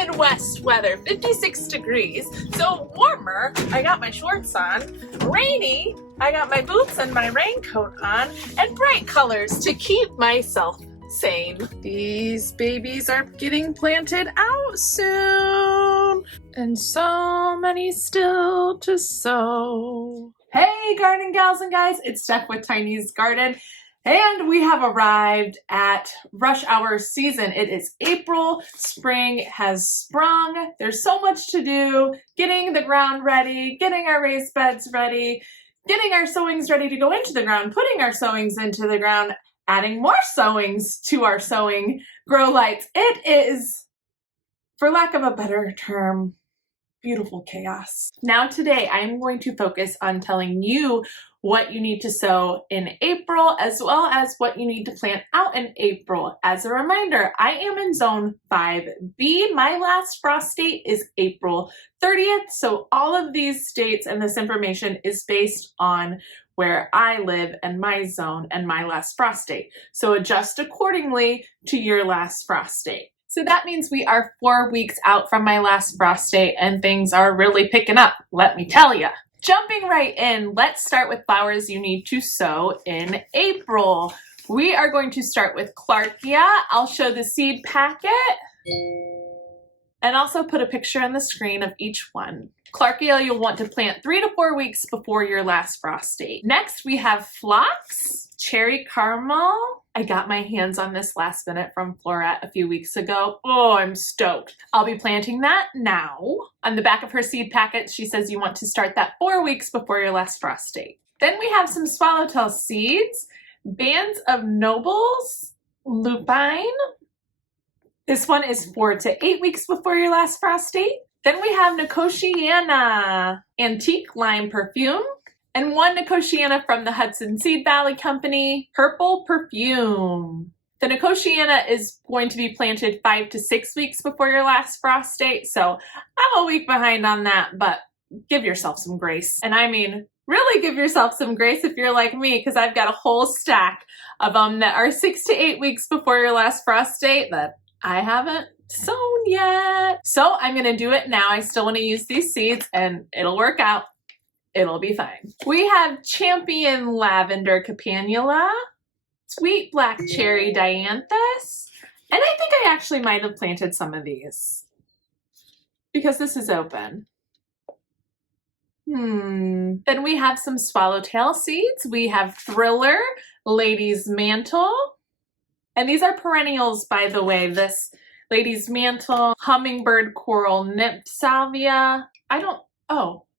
Midwest weather, 56 degrees, so warmer, I got my shorts on, rainy, I got my boots and my raincoat on, and bright colors to keep myself sane. These babies are getting planted out soon, and so many still to sow. Hey garden gals and guys, it's Steph with Tiny's Garden. And we have arrived at rush hour season. It is April, spring has sprung. There's so much to do, getting the ground ready, getting our raised beds ready, getting our sowings ready to go into the ground, putting our sowings into the ground, adding more sowings to our sowing grow lights. It is, for lack of a better term, beautiful chaos. Now today I'm going to focus on telling you what you need to sow in April, as well as what you need to plant out in April. As a reminder, I am in zone 5B. My last frost date is April 30th. So all of these dates and this information is based on where I live and my zone and my last frost date. So adjust accordingly to your last frost date. So that means we are 4 weeks out from my last frost date and things are really picking up, let me tell you. Jumping right in, let's start with flowers you need to sow in April. We are going to start with Clarkia. I'll show the seed packet and also put a picture on the screen of each one. Clarkia you'll want to plant 3 to 4 weeks before your last frost date. Next we have Phlox, cherry caramel. I got my hands on this last minute from Florette a few weeks ago. Oh, I'm stoked. I'll be planting that now. On the back of her seed packet, she says you want to start that 4 weeks before your last frost date. Then we have some swallowtail seeds, bands of nobles, lupine. This one is 4 to 8 weeks before your last frost date. Then we have Nicotiana, antique lime perfume, and one Nicotiana from the Hudson Seed Valley Company, purple perfume. The Nicotiana is going to be planted 5 to 6 weeks before your last frost date, so I'm a week behind on that, but give yourself some grace. And I mean, really give yourself some grace if you're like me, because I've got a whole stack of them that are 6 to 8 weeks before your last frost date that I haven't sown yet. So I'm gonna do it now. I still wanna use these seeds and it'll work out. It'll be fine. We have champion lavender campanula, sweet black cherry dianthus, and I think I actually might have planted some of these because this is open. Then we have some swallowtail seeds. We have thriller, lady's mantle, and these are perennials, by the way. This lady's mantle, hummingbird coral nymph salvia.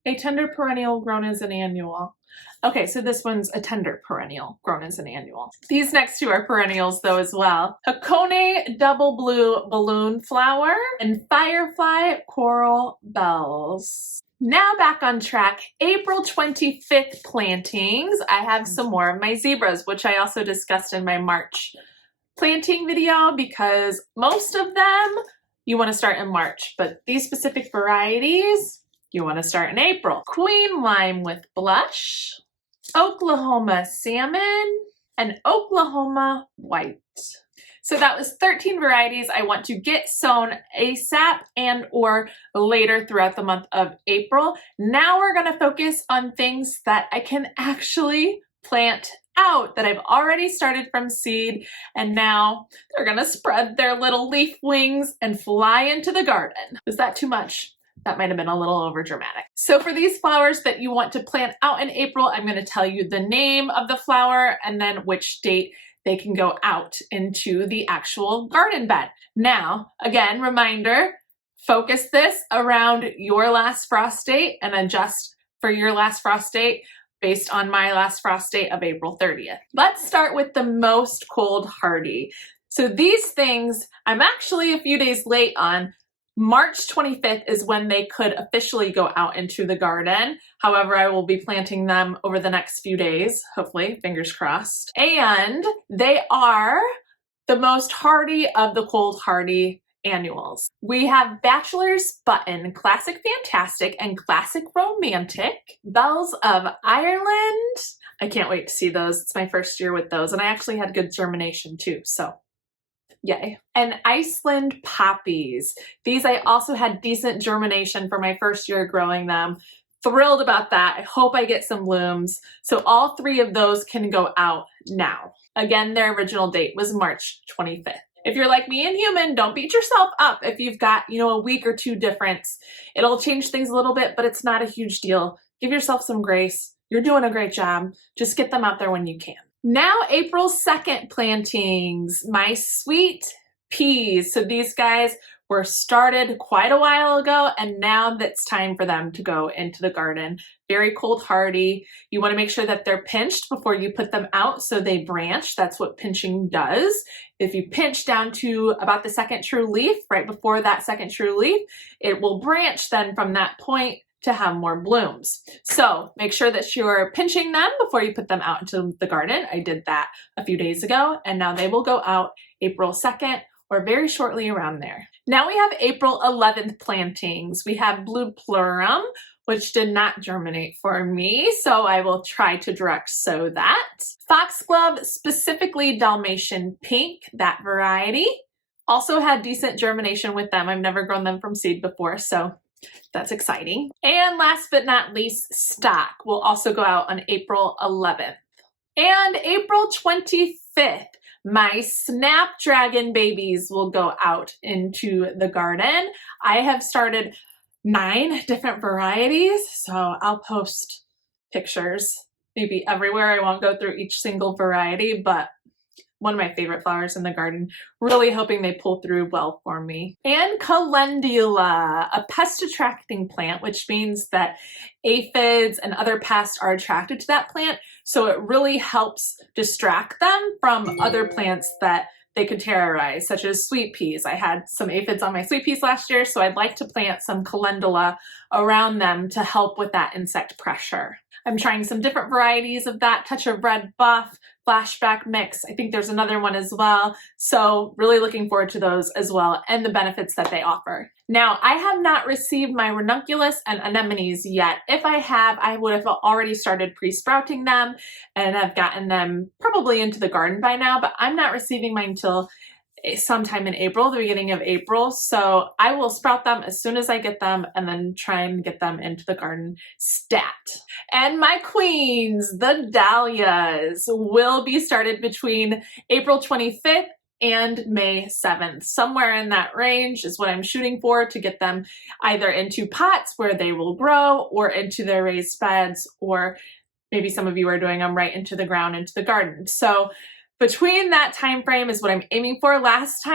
A tender perennial grown as an annual. Okay, so this one's a tender perennial grown as an annual. These next two are perennials though as well. Hakone double blue balloon flower and firefly coral bells. Now back on track, April 25th plantings. I have some more of my zebras, which I also discussed in my March planting video, because most of them you want to start in March, but these specific varieties you want to start in April. Queen lime with blush, Oklahoma salmon, and Oklahoma white. So that was 13 varieties I want to get sown ASAP and or later throughout the month of April. Now we're going to focus on things that I can actually plant out, that I've already started from seed, and now they're going to spread their little leaf wings and fly into the garden. Was that too much? That might have been a little over dramatic. So for these flowers that you want to plant out in April, I'm going to tell you the name of the flower and then which date they can go out into the actual garden bed. Now, again, reminder, focus this around your last frost date and adjust for your last frost date based on my last frost date of April 30th. Let's start with the most cold hardy. So these things, I'm actually a few days late on. March 25th is when they could officially go out into the garden. However, I will be planting them over the next few days, hopefully, fingers crossed. And they are the most hardy of the cold hardy annuals. We have Bachelor's Button, Classic Fantastic, and Classic Romantic, Bells of Ireland. I can't wait to see those. It's my first year with those, and I actually had good germination too, so Yay. And Iceland poppies. These I also had decent germination for my first year growing them. Thrilled about that. I hope I get some blooms. So all 3 of those can go out now. Again, their original date was March 25th. If you're like me and human, don't beat yourself up if you've got, a week or 2 difference. It'll change things a little bit, but it's not a huge deal. Give yourself some grace. You're doing a great job. Just get them out there when you can. Now, April 2nd plantings, my sweet peas. So these guys were started quite a while ago, and now it's time for them to go into the garden. Very cold hardy. You want to make sure that they're pinched before you put them out so they branch. That's what pinching does. If you pinch down to about the second true leaf, right before that second true leaf, it will branch then from that point to have more blooms. So make sure that you're pinching them before you put them out into the garden. I did that a few days ago, and now they will go out April 2nd or very shortly around there. Now we have April 11th plantings. We have Blue Plurum, which did not germinate for me, so I will try to direct sow that. Foxglove, specifically Dalmatian Pink, that variety, also had decent germination with them. I've never grown them from seed before, so that's exciting. And last but not least, Stock will also go out on April 11th. And April 25th, my Snapdragon babies will go out into the garden. I have started 9 different varieties, so I'll post pictures maybe everywhere. I won't go through each single variety, but one of my favorite flowers in the garden, really hoping they pull through well for me. And Calendula, a pest attracting plant, which means that aphids and other pests are attracted to that plant. So it really helps distract them from other plants that they could terrorize, such as sweet peas. I had some aphids on my sweet peas last year, so I'd like to plant some calendula around them to help with that insect pressure. I'm trying some different varieties of that, Touch of Red Buff, Flashback Mix. I think there's another one as well. So really looking forward to those as well and the benefits that they offer. Now, I have not received my ranunculus and anemones yet. If I have, I would have already started pre-sprouting them and have gotten them probably into the garden by now, but I'm not receiving mine until sometime in April, the beginning of April. So I will sprout them as soon as I get them and then try and get them into the garden stat. And my queens, the dahlias, will be started between April 25th and May 7th. Somewhere in that range is what I'm shooting for to get them either into pots where they will grow or into their raised beds, or maybe some of you are doing them right into the ground, into the garden. So between that time frame is what I'm aiming for. Last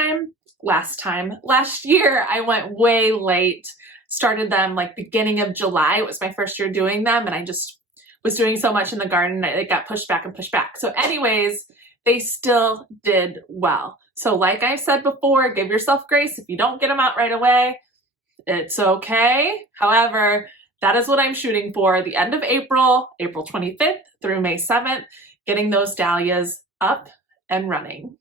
year, I went way late, started them like beginning of July. It was my first year doing them, and I just was doing so much in the garden, it got pushed back and pushed back. So anyways, they still did well. So like I said before, give yourself grace. If you don't get them out right away, it's okay. However, that is what I'm shooting for. The end of April, April 25th through May 7th, getting those dahlias up and running.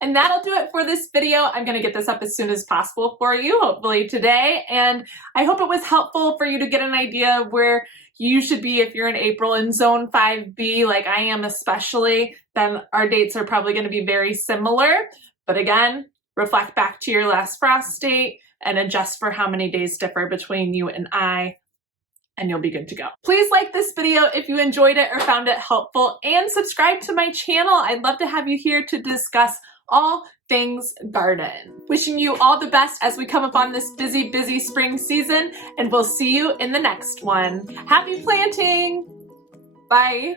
And that'll do it for this video. I'm going to get this up as soon as possible for you, hopefully today. And I hope it was helpful for you to get an idea of where you should be if you're in April in Zone 5B, like I am especially. Then our dates are probably going to be very similar. But again, reflect back to your last frost date and adjust for how many days differ between you and I, and you'll be good to go. Please like this video if you enjoyed it or found it helpful, and subscribe to my channel. I'd love to have you here to discuss all things garden. Wishing you all the best as we come upon this busy, busy spring season, and we'll see you in the next one. Happy planting! Bye!